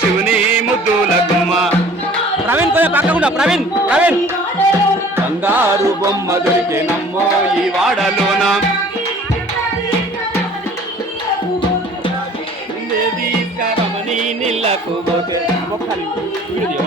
శివుని ముద్దుల గుమ్మ. ప్రవీణ్ కొంచెం పక్కకుండా ప్రవీణ్ ప్రవీణ్. బంగారు బొమ్మ దొరికే నమ్మో ఈ వాడలోన. ఉండేది కరమని నీళ్ళకు పోతే ఒక్కరి వీడియో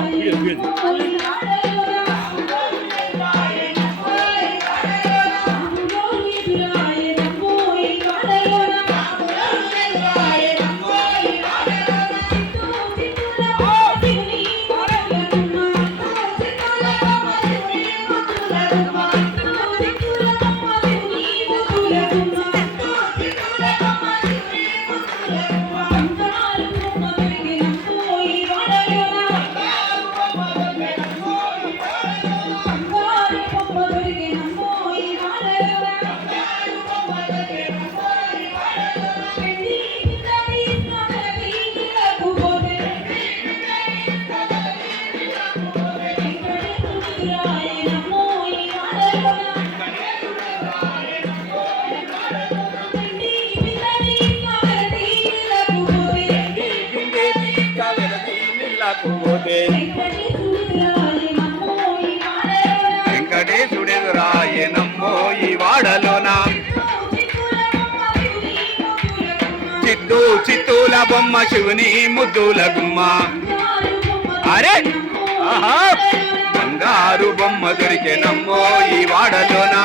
నీళ్ళకు పోతే వెంకటేశుడెదురాయే నమ్మో ఈ వాడలోన. చిత్తూ చిత్తూల బొమ్మ శివుని ముద్దుల గుమ్మ. అరే! ఆహా! బంగారు బొమ్మ దొరికే నమ్మో ఈ వాడలోన.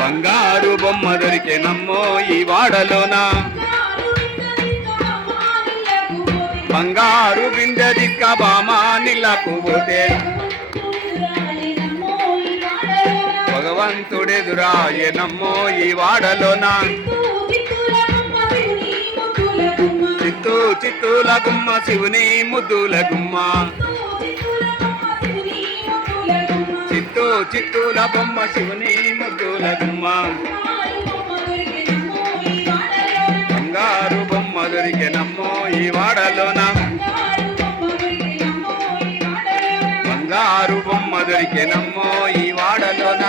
బంగారు బొమ్మ దొరికే నమ్మో ఈ బంగారు బిందె దిక్క బామా నీళ్ళకు పోతే భగవంతుడెదురాయే నమ్మో ఈ వాడలోన. చిత్తూ చిత్తూల గుమ్మ శివుని ముద్దుల గుమ్మ. చిత్తూ చిత్తూల బొమ్మ శివుని ముద్దుల గుమ్మ. బంగారు బొమ్మ దొరికే నమ్మో ఈ వాడ బంగారు నమ్మో ఈ వాడలోన?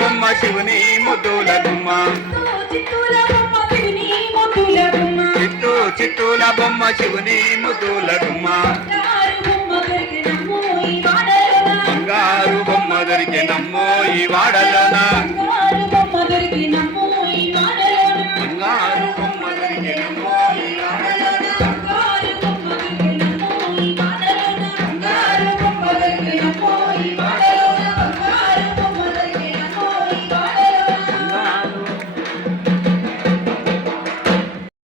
బొమ్మ శివుని ముద్దుల గుమ్మ చిత్తూ చిత్తూల బొమ్మ శివుని ముద్దుల గుమ్మ బంగారు బొమ్మ దొరికే నమ్మో ఈ వాడలోనా.